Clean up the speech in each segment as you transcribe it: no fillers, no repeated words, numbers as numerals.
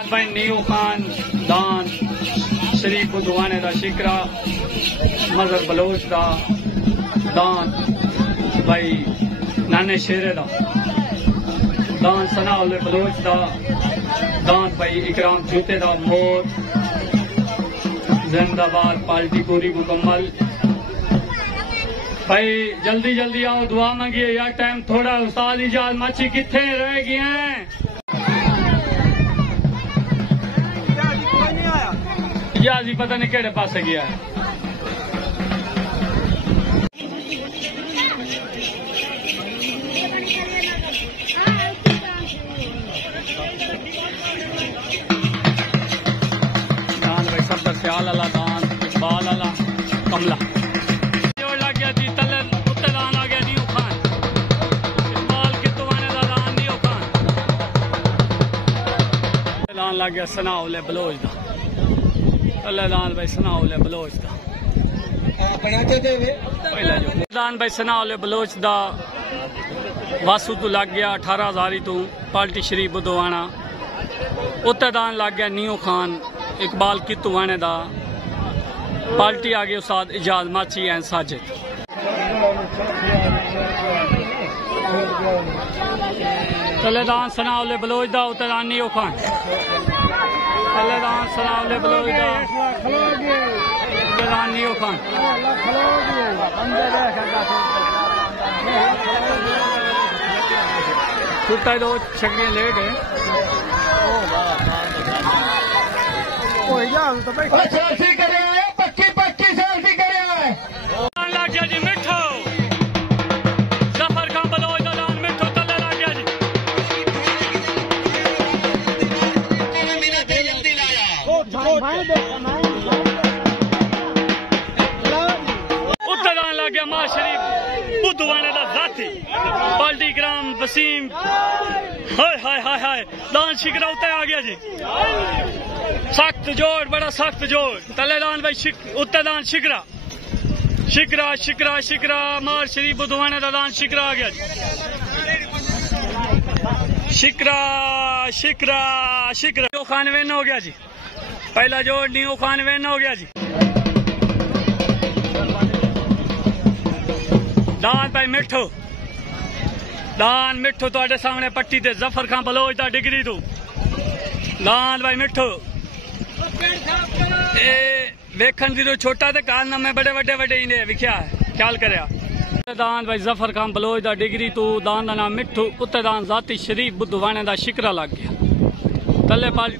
भाई नीओ खान दान शरीफ बुधवाने का शिकरा मजहर बलोच का दान भाई नाने शेरे का दान सनाउल बलोच का दान भाई इकराम जूते का मोर जिंदाबाद पार्टी पूरी मुकम्मल। भाई जल्दी जल्दी आओ दुआ मांगिए यार टाइम थोड़ा। उस्ताद इजाज मच्छी कितने रह गए हैं? इजाज ही पता नहीं केड़े पासे गया है। दान भाई सब ख्याल अला दान इकबाल अला कमला लग गया सनाउल बलोच का दान भाई सनाउल बलोच का दान भाई सनाउल बलोच का वासू तो लग गया 18,000 तू पार्टी शरीफ बुधवाना। उत्ते दान लग गया नीओ खान इकबाल कितुवाने का पार्टी आ गई उस्ताद इजाज माची एंड साजिद। तलेदान सनाउल बलोच दा उत्ते दान नीओ खान तलेदान सनाउल बलोच दा उत्ते दान नीओ खान छुट्टा दो छकड़ियां लेट है। सेल्फी करे पक्की सेल्फी करे लग गया जी मिठो जफर खान बलोच दा दान मिठो तले लग गया जी। उत्ते दान लग गया मां शरीफ बुधवाने का जाती पाल्टी ग्राम वसीम हाय हाय हाय हाय दान शिकरा उत्ते आ गया जी। सख्त जोड़ बड़ा सख्त जोड़ तले दान भाई उत्ते दान शिकरा शिकरा शिकरा शिकरा मार शरीफ बुधवाने का दान शिकरा आ गया जी। शिकरा शिकरा शिकरा नीओ खान विन हो गया जी। पहला जोड़ नीओ खान विन हो गया जी। दान भाई मिठो दान मिठो तुहाडे सामने पट्टी ते जफर खान बलोच दा डिग्री तू दान भाई मिठो वेखन जी छोटा ते कारनामे बड़े वड्डे वड्डे इन्हें विख्या ख्याल करया। दान भाई जफर खान बलोच दा डिग्री तू दान दा नाम मिठू उत्ते दान जाती शरीफ बुधवाने दा शिकरा लग गया। तले पाली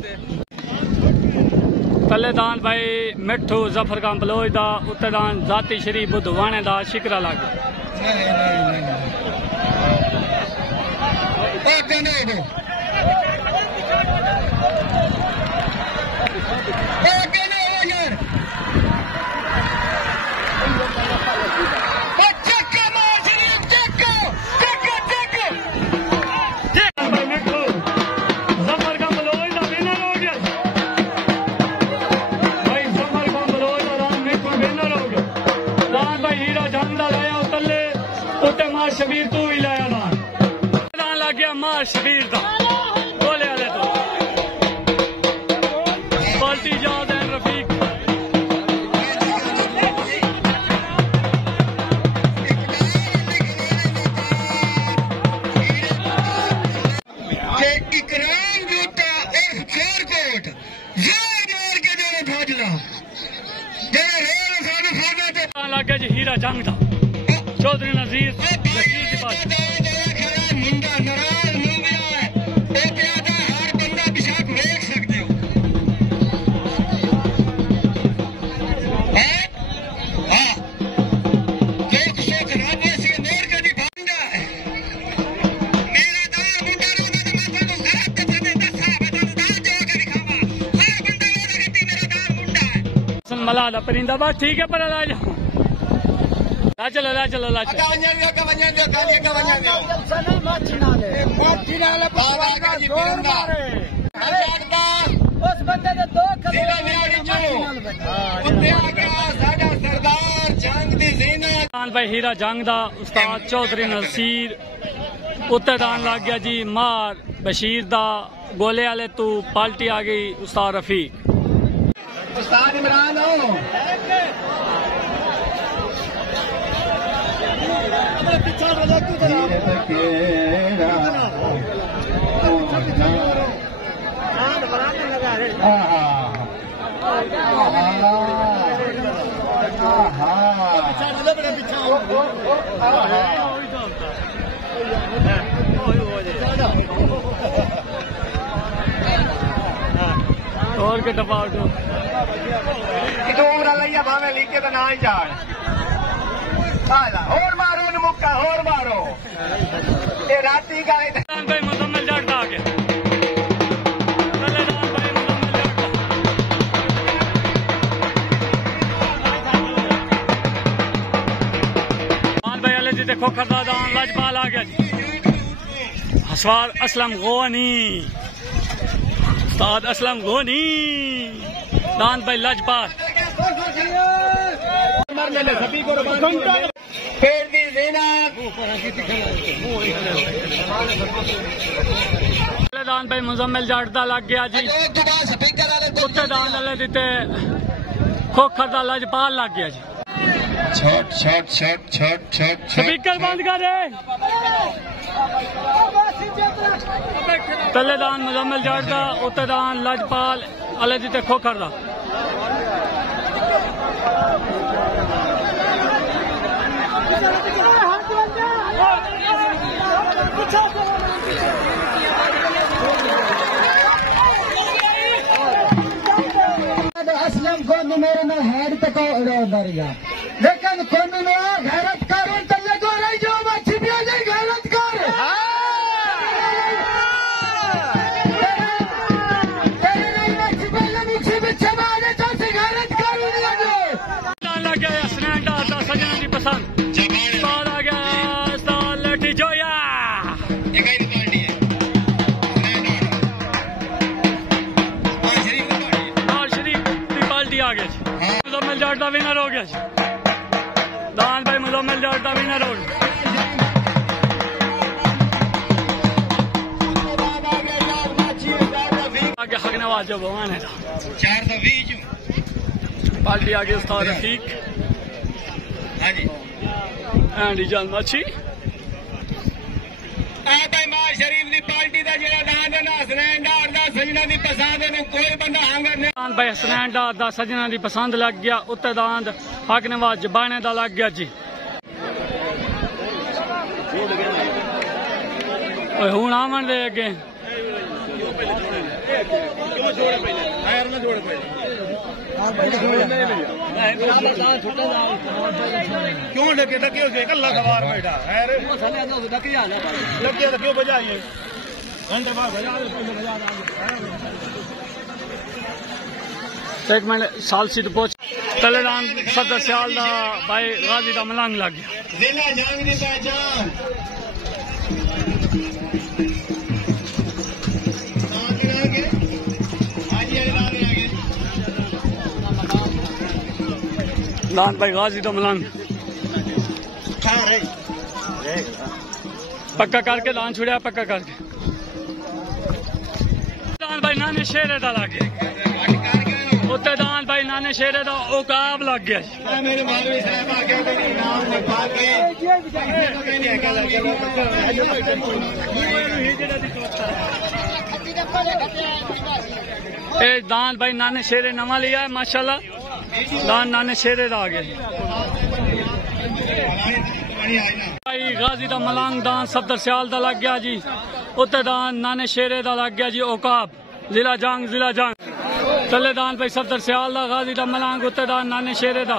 तले दान भाई मिठू जफर खान बलोच दा उत्ते दान जाती शरीफ बुधवाने दा शिकरा लग गया। शबीर तू ही लाया दान लग गया मार शबीर का बोले वाले तो पार्टी जाद है रफीक इकराम जूता उर्फ चोरकोट जोर जोर के देने भाजला लग गया जी हीरा जंग था चौधरी नजीर मुंडा नाराज हो गया है हर बंदा बिशाक वेख सकते हो। मला परिंदा बात ठीक है पर ला जाओ चलो ला चलो ला चलो उस बंदे ने दो सरदार भाई हीरा जंग दा उस्ताद चौधरी नसीर उत्ते दान लग गया जी मार बशीर दा गोले वाले तू पार्टी आ गई उस्ताद रफीक। उस्ताद इमरान हो और के टपाट भावे लीके तो ना ही जाए और मारो न मुक्का और मारो ये राती का भाई मुजम्मिल जाट आ गया। भाई अले जी देखो खरदादान लाजपाल आ गया जी। हसवार असलम गोनी उस्ताद असलम गोनी दान भाई लाजपाल दान भाई मुजम्मिल जाट दा लग गया जी। उत्ते दान ले दिते खोखर दा लाजपाल लग गया जी। छोट छोट छोट छोट छोट स्पीकर बंद कर दे। तले दान मुजम्मिल जाट दा उत्ते दान लाजपाल अले दिते खोखर दा। असलम को मेरे में हेड तक डरिया लेकिन कौन गैरत कर को रही जो मच्छी गैरत कर सजना की पसंद आ गया लठी जोया शरीफ की पार्टी आ गई। मुजम्मिल जाट का विनर हो गया दान भाई मुजम्मिल जाट का विनर हो गया। आगे हक नवाज जो भगवान है 420 पार्टी आ गई उस्ताद रफीक एंड जान माछी शरीफ की पार्टी का जो दान है ना हसनैन डार दा सजना की पसंद है कोई बंदा हांगर नहीं। दान भाई हसनैन डार दा सजना की पसंद लग गया उत्ते दान हक नवाज जबाने दा लग गया जी। हूं आवन दे अगे क्यों डके डके हो कला सवार बैठा लगे तो क्यों बजाइए एक मिनट साल सीट पहुंच तलेदान सदर सियाल दा भाई गाजी दा मलंग लग गया। जिला जंग दी पहचान दान भाई गाजी दा मलंग पक्का करके दान छुड़िया पक्का करके दान भाई नाने शेरे दा लग गया उत्ते दान भाई नाने शेरे दा औकाब लग गया। मेरे मौलवी साहब आ गया मेरे नाम लिखवा के दान भाई नाने शेरे नवा लिया है माशाल्लाह दान नाने शेरे दा आ गया भाई गाजी दा मलंग दान सफदर सियाल दा लग गया जी। उत्ते दान नाने शेरे दा लग गया जी औकाब जिला जंग तले दान भाई सफदर सियाल दा गाजी दा मलंग उत्ते दान नाने शेरे दा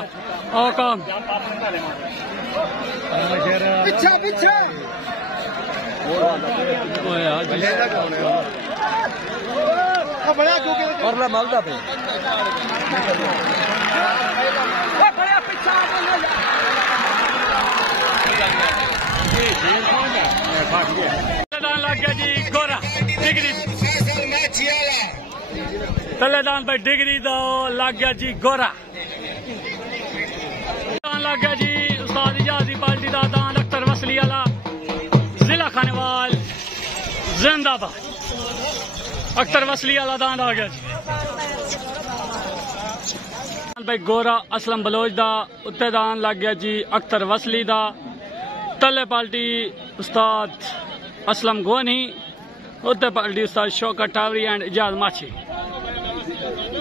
औकाब पीछे पीछे और मालदा पे लग गया जी गोरा डिग्री तलेदान भाई डिग्री दा लग गया जी गोरा लग गया जी उस्ताद इजाजी पार्टी दा दान अख्तर वसली वाला जिला खानेवाल जिंदाबाद। अख्तर वसली वाला दांद आ गया भाई गोरा असलम बलोच दा उत्ते दान लग गया जी अख्तर वसली दा। तले पार्टी उस्ताद असलम गोनी, उत्ते party Ustad Shaukat Tawari and Ijaz माछी।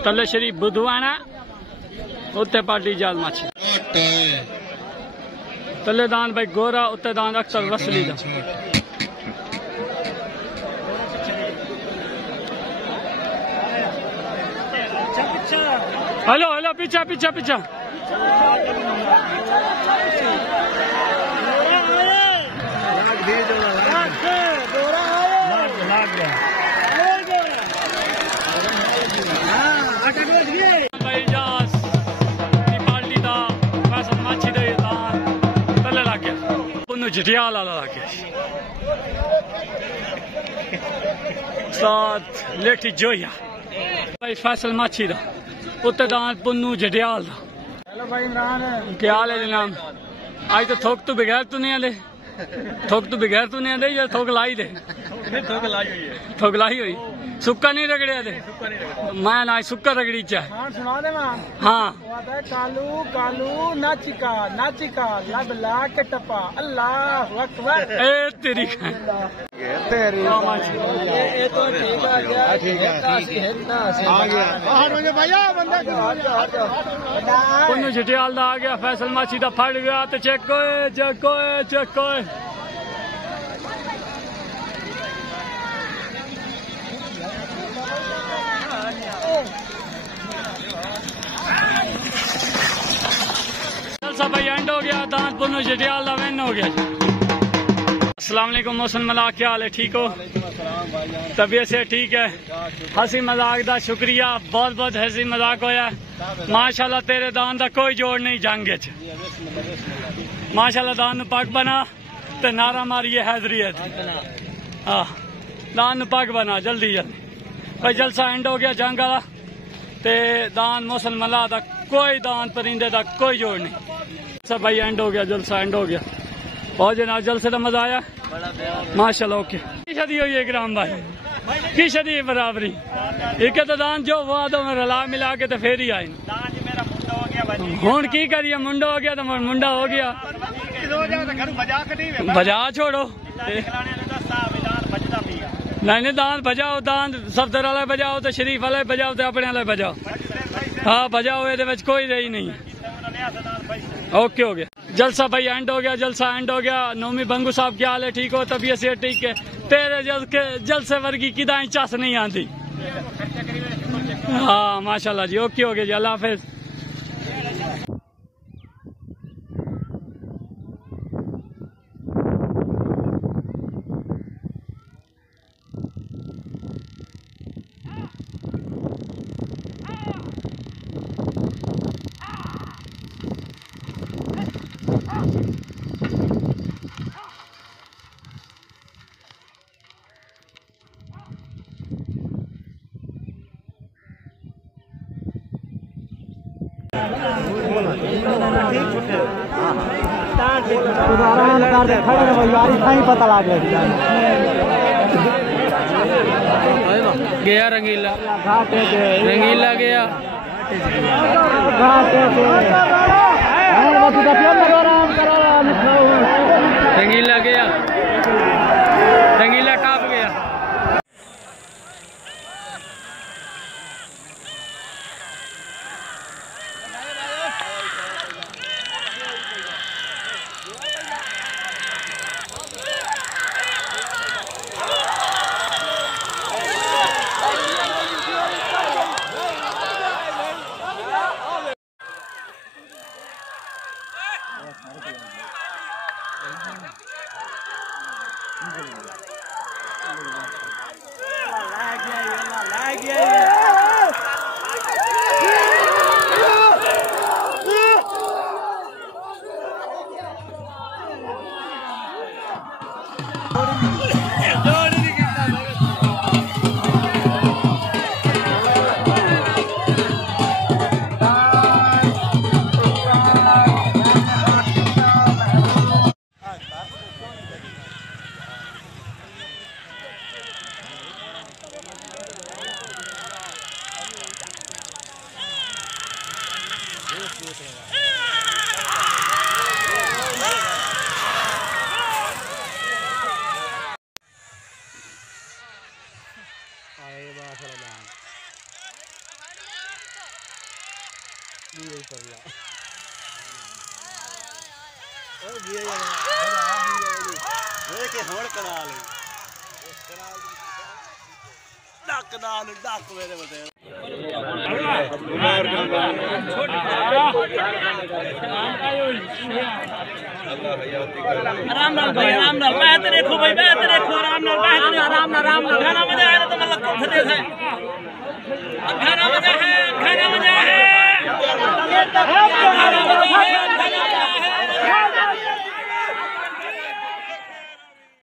तले शरीफ बुधवाना, उत्ते पार्टी इजाज माछी। तले दान भाई गोरा, उत्ते दान अख्तर वसली दा। हेलो हेलो पीछा पीछा पीछा जटियाल लग गया साथ लेठी जोया भाई फैसल माछी दा उत्ते दान पुन्नू जटियाल दा। हेलो भाई इमरान, क्या हाल है जनाब? आज तो थोक तो बगैर तू नहीं आले, थोक तो बगैर तू नहीं आले या थोक लाई दे? थोक लाई हुई है। थोक लाई हुई, सुक्का नहीं रगड़िया दे? मैं ना सुक्का रगड़ी चा। सुना दे हाँ। कालू कालू नाचिका नाचिका लब ला के टपा अल्लाह अकबर। ए तेरी तेरी ये तो ठीक आ गया, ठीक है आ गया भैया बंदा पुन्नू जटियाल दा आ गया। फैसल माछी दा फड़ गया तो चेक चेक भाई एंड हो गया। दांत पुन्नू जटियाल दा विन हो गया। अस्सलाम वालेकुम मोहसिन मलाक, क्या हाल है? ठीक हो? तबीयत से ठीक है? हंसी मजाक दा शुक्रिया, बहुत बहुत हंसी मजाक होया। माशाल्लाह तेरे दान दा कोई जोड़ नहीं जंग च। माशाल्लाह दान पग बना ते नारा मारिए हैदरी है। हाँ दान पग बना जल्दी जल्दी भाई। जलसा एंड हो गया जंग वाला ते दान मोहसिन मलाक दा कोई दान परिंदे दा कोई जोड़ नहीं। सब भाई एंड हो गया, जलसा एंड हो गया। और जनाब जलसे का मजा आया माशाल्लाह। ओके की शादी हुई है ग्राम भाई? की शादी बराबरी एक तो दान जो हुआ तो रला मिला के तो फिर ही आए। हूं की करिए मुंडा हो गया तो मुंडा हो गया, बजा छोड़ो। नहीं दान बजाओ, दान सफदर वाले बजाओ तो शरीफ वाले बजाओ तो अपने वाले बजाओ। हाँ बजाओ, ये कोई रही नहीं। ओके हो गया जलसा भाई एंड हो गया, जलसा एंड हो गया। नोमी बंगू साहब क्या हाल है? ठीक हो? तबीयत से ठीक है? तेरे जलसे वर्गी किदा चस नहीं आती। हाँ माशाल्लाह जी। ओके हो गया जी, अल्लाह हाफिज। पता लग गया रंगीला, रंगीला गया रंगीला गया, रंगीला टॉप गया। आराम नाल भाई आराम नाल मैं देखो भाई मैं देखो आराम नाल गाना मजा आया तो मतलब कुछ दे